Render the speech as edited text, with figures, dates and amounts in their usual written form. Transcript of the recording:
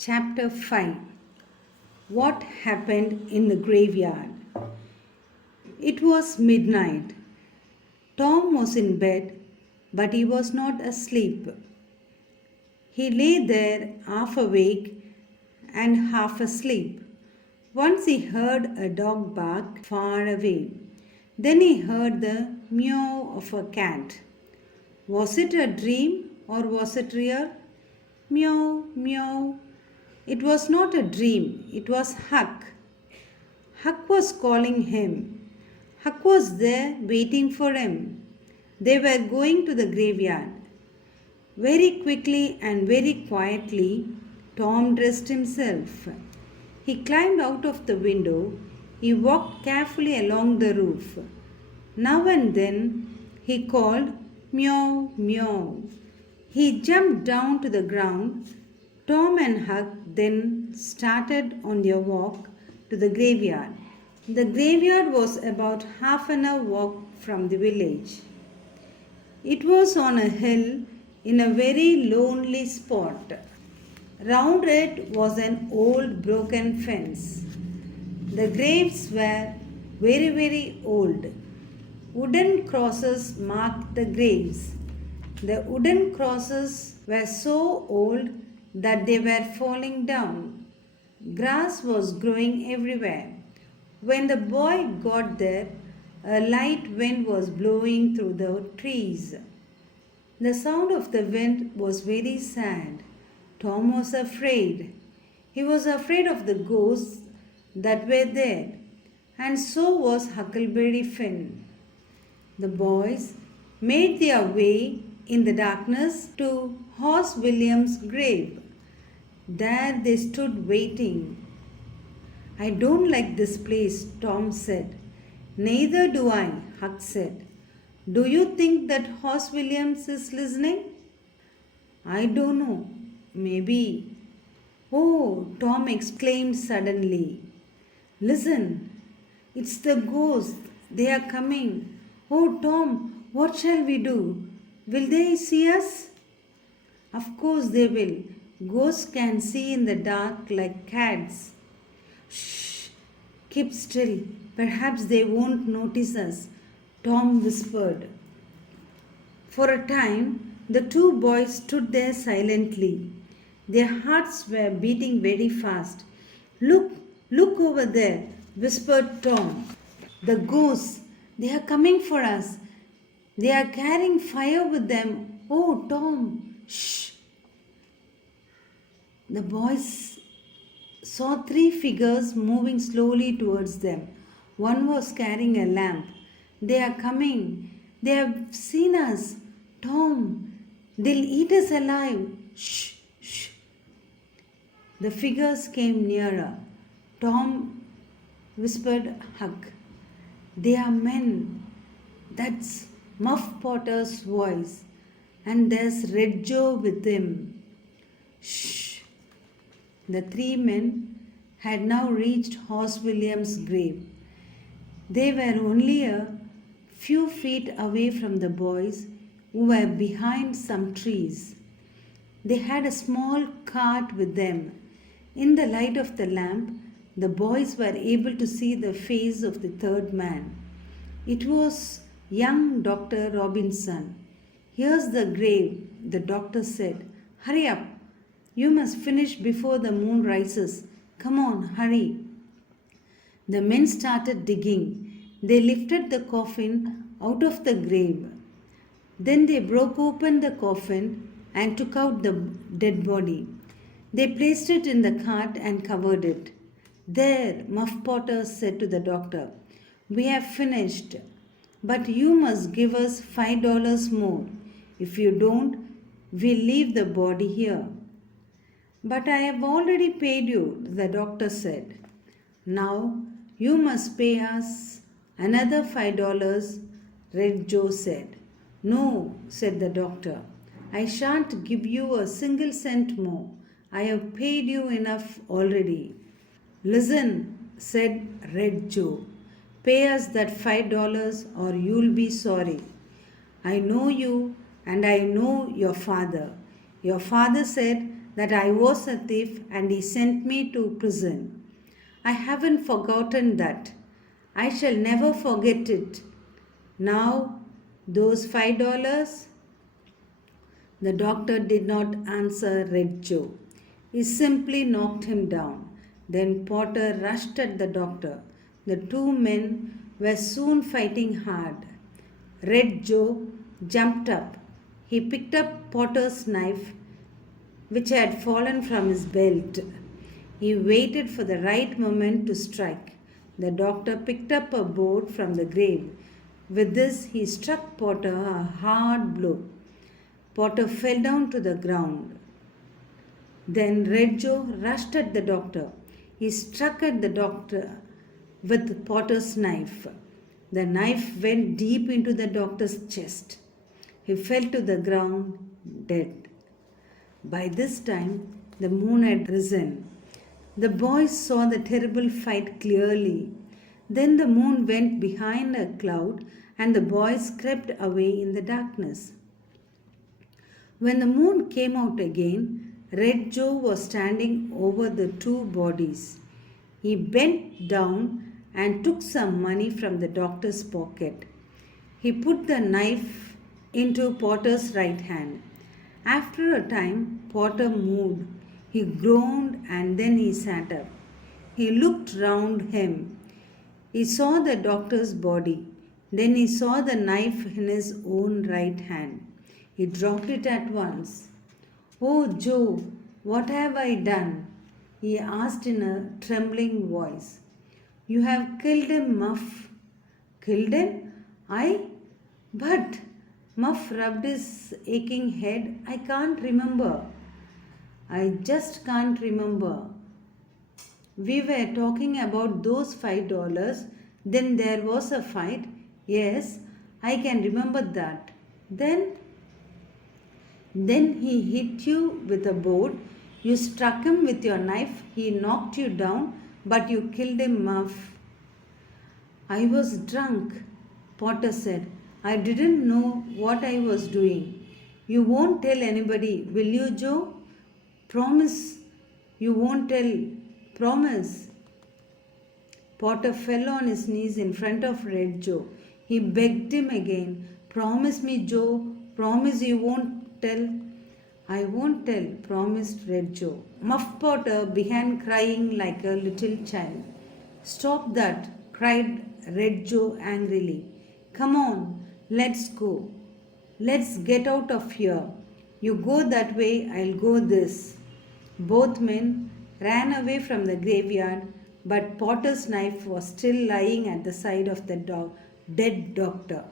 Chapter 5. What happened in the graveyard? It was midnight. Tom was in bed, but he was not asleep. He lay there half awake and half asleep. Once he heard a dog bark far away. Then he heard the meow of a cat. Was it a dream or was it real? Meow, meow. It was not a dream, it was Huck. Huck was calling him. Huck was there waiting for him. They were going to the graveyard. Very quickly and very quietly, Tom dressed himself. He climbed out of the window. He walked carefully along the roof. Now and then, he called, meow, meow. He jumped down to the ground. Tom and Huck then started on their walk to the graveyard. The graveyard was about half an hour walk from the village. It was on a hill in a very lonely spot. Round it was an old broken fence. The graves were very, very old. Wooden crosses marked the graves. The wooden crosses were so old that they were falling down. Grass was growing everywhere. When the boy got there, a light wind was blowing through the trees. The sound of the wind was very sad. Tom was afraid. He was afraid of the ghosts that were there, and so was Huckleberry Finn. The boys made their way in the darkness to Horse William's grave. There they stood waiting. I don't like this place, Tom said. Neither do I, Huck said. Do you think that Horse Williams is listening? I don't know. Maybe. Oh, Tom exclaimed suddenly. Listen, it's the ghosts. They are coming. Oh, Tom, what shall we do? Will they see us? Of course they will. Ghosts can see in the dark like cats. Shh, keep still. Perhaps they won't notice us, Tom whispered. For a time, the two boys stood there silently. Their hearts were beating very fast. Look, look over there, whispered Tom. The ghosts, they are coming for us. They are carrying fire with them. Oh, Tom, shh. The boys saw three figures moving slowly towards them. One was carrying a lamp. They are coming. They have seen us. Tom, they'll eat us alive. Shh, shh. The figures came nearer. Tom whispered, Huck. They are men. That's Muff Potter's voice. And there's Red Joe with him. Shh. The three men had now reached Horse William's grave. They were only a few feet away from the boys who were behind some trees. They had a small cart with them. In the light of the lamp, the boys were able to see the face of the third man. It was young Dr. Robinson. Here's the grave, the doctor said. Hurry up. You must finish before the moon rises. Come on, hurry. The men started digging. They lifted the coffin out of the grave. Then they broke open the coffin and took out the dead body. They placed it in the cart and covered it. There, Muff Potter said to the doctor, we have finished, but you must give us $5 more. If you don't, we'll leave the body here. But I have already paid you, the doctor said. Now you must pay us another $5, Red Joe said. No, said the doctor. I shan't give you a single cent more. I have paid you enough already. Listen, said Red Joe. Pay us that $5 or you'll be sorry. I know you and I know your father. Your father said that I was a thief and he sent me to prison. I haven't forgotten that. I shall never forget it. Now, those $5? The doctor did not answer Red Joe. He simply knocked him down. Then Potter rushed at the doctor. The two men were soon fighting hard. Red Joe jumped up. He picked up Potter's knife, which had fallen from his belt. He waited for the right moment to strike. The doctor picked up a board from the grave. With this, he struck Potter a hard blow. Potter fell down to the ground. Then Red Joe rushed at the doctor. He struck at the doctor with Potter's knife. The knife went deep into the doctor's chest. He fell to the ground dead. By this time, the moon had risen. The boys saw the terrible fight clearly. Then the moon went behind a cloud and the boys crept away in the darkness. When the moon came out again, Red Joe was standing over the two bodies. He bent down and took some money from the doctor's pocket. He put the knife into Potter's right hand. After a time, Potter moved. He groaned and then he sat up. He looked round him. He saw the doctor's body. Then he saw the knife in his own right hand. He dropped it at once. "Oh, Joe, what have I done?" he asked in a trembling voice. "You have killed him, Muff." "Killed him? I? But," Muff rubbed his aching head, "I can't remember. I just can't remember. We were talking about those $5. Then there was a fight. Yes, I can remember that. Then he hit you with a board. You struck him with your knife. He knocked you down, but you killed him, Muff." "I was drunk," Potter said. "I didn't know what I was doing." "You won't tell anybody, will you, Joe? Promise you won't tell. Promise." Potter fell on his knees in front of Red Joe. He begged him again. "Promise me, Joe. Promise you won't tell." "I won't tell," promised Red Joe. Muff Potter began crying like a little child. "Stop that," cried Red Joe angrily. "Come on, let's go. Let's get out of here. You go that way, I'll go this." Both men ran away from the graveyard, but Potter's knife was still lying at the side of the dead doctor.